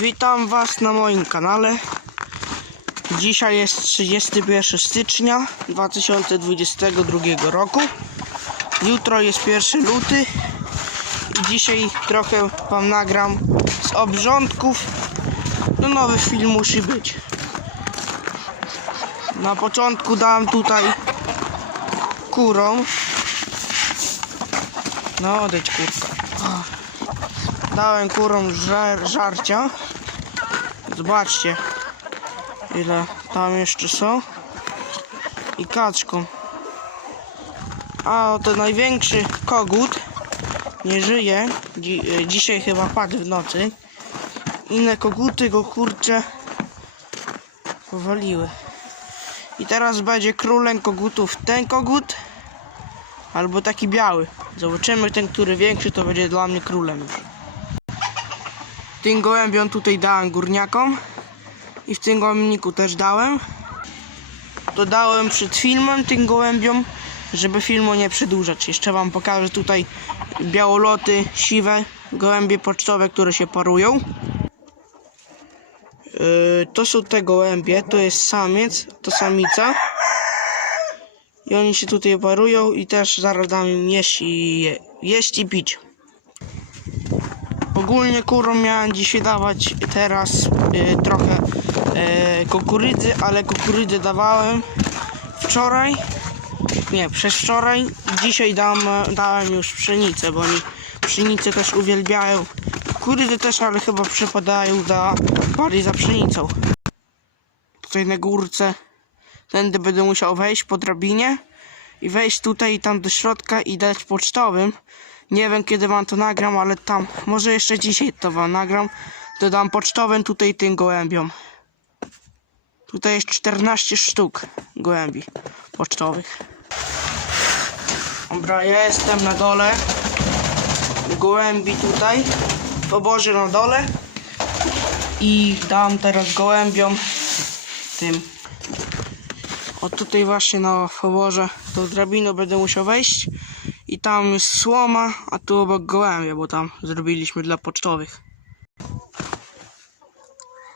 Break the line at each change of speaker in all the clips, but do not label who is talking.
Witam Was na moim kanale. Dzisiaj jest 31 stycznia 2022 roku. Jutro jest 1 luty. I dzisiaj trochę Wam nagram z obrządków. No nowy film musi być. Na początku dałem tutaj kurą. No odejdź kurka. Dałem kurom żar żarcia. Zobaczcie, ile tam jeszcze są. I kaczką. A oto największy kogut nie żyje. Dzi e, dzisiaj chyba padł w nocy. Inne koguty go kurcze powaliły. I teraz będzie królem kogutów ten kogut albo taki biały. Zobaczymy ten, który większy, to będzie dla mnie królem już. Tym gołębiom tutaj dałem górniakom i w tym gołębniku też dałem. Dodałem przed filmem tym gołębiom, żeby filmu nie przedłużać. Jeszcze wam pokażę tutaj białoloty, siwe, gołębie pocztowe, które się parują. Yy, to są te gołębie, to jest samiec, to samica. I oni się tutaj parują i też zaraz dam im jeść i, jeść i pić. Ogólnie kurom miałem dzisiaj dawać teraz y, trochę y, kukurydzy, ale kukurydzy dawałem wczoraj. Nie, przez wczoraj. Dzisiaj dam, dałem już pszenicę, bo oni pszenicę też uwielbiają. Kukurydzy też, ale chyba przypadają za, bardziej za pszenicą. Tutaj na górce tędy będę musiał wejść po drabinie i wejść tutaj i tam do środka i dać pocztowym. Nie wiem kiedy wam to nagram, ale tam, może jeszcze dzisiaj to wam nagram. Dodam pocztowym tutaj tym gołębiom. Tutaj jest 14 sztuk gołębi pocztowych. Dobra, ja jestem na dole. Gołębi tutaj. W na dole. I dam teraz gołębiom tym. O tutaj właśnie na oborze tą drabiną będę musiał wejść. I tam jest słoma, a tu obok gołębie, bo tam zrobiliśmy dla pocztowych.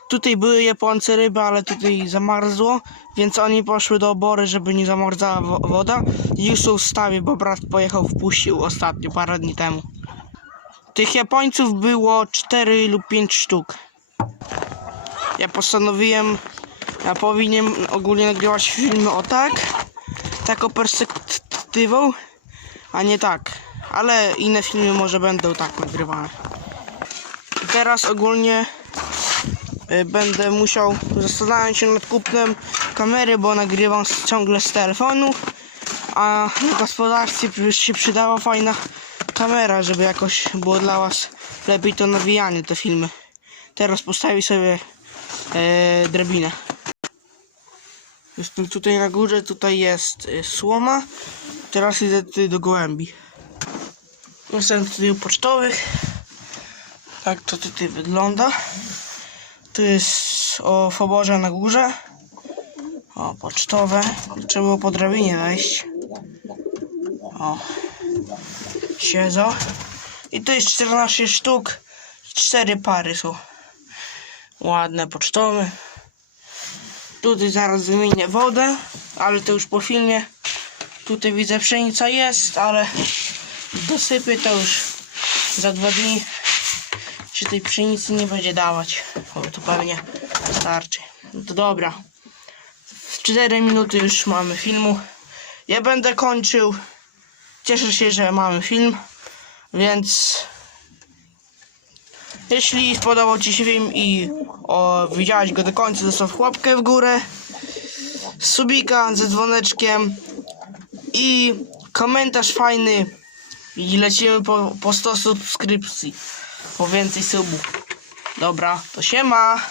Tutaj były Japońce ryby, ale tutaj zamarzło, więc oni poszły do obory, żeby nie zamarzała wo- woda. Już są w stawie, bo brat pojechał, wpuścił ostatnio, parę dni temu. Tych Japońców było 4 lub 5 sztuk. Ja postanowiłem, ja powinien ogólnie nagrywać filmy o tak, taką perspektywą, a nie tak. Ale inne filmy może będą tak nagrywane. Teraz ogólnie y, będę musiał zastanawiać się nad kupnem kamery, bo nagrywam ciągle z telefonu, a na gospodarstwie by się przydała fajna kamera, żeby jakoś było dla was lepiej to nawijanie te filmy. Teraz postawię sobie e, drabinę. Jestem tutaj na górze, tutaj jest y, słoma. Teraz idę tutaj do gołębi. Jestem tutaj u pocztowych. Tak to tutaj wygląda. Tu jest o foborze na górze. O, pocztowe. Trzeba było po drabinie wejść. O. Siedzą. I tu jest 14 sztuk. Cztery pary są. Ładne pocztowe. Tutaj zaraz wymienię wodę, ale to już po filmie. Tutaj widzę pszenica jest, ale dosypię to już za dwa dni. Czy tej pszenicy nie będzie dawać? O, to pewnie starczy. No to dobra. W 4 minuty już mamy filmu. Ja będę kończył. Cieszę się, że mamy film, więc jeśli spodobał Ci się film i o, widziałeś go do końca, zostaw łapkę w górę, subika ze dzwoneczkiem i komentarz fajny i lecimy po, po 100 subskrypcji, po więcej subów. Dobra, to siema!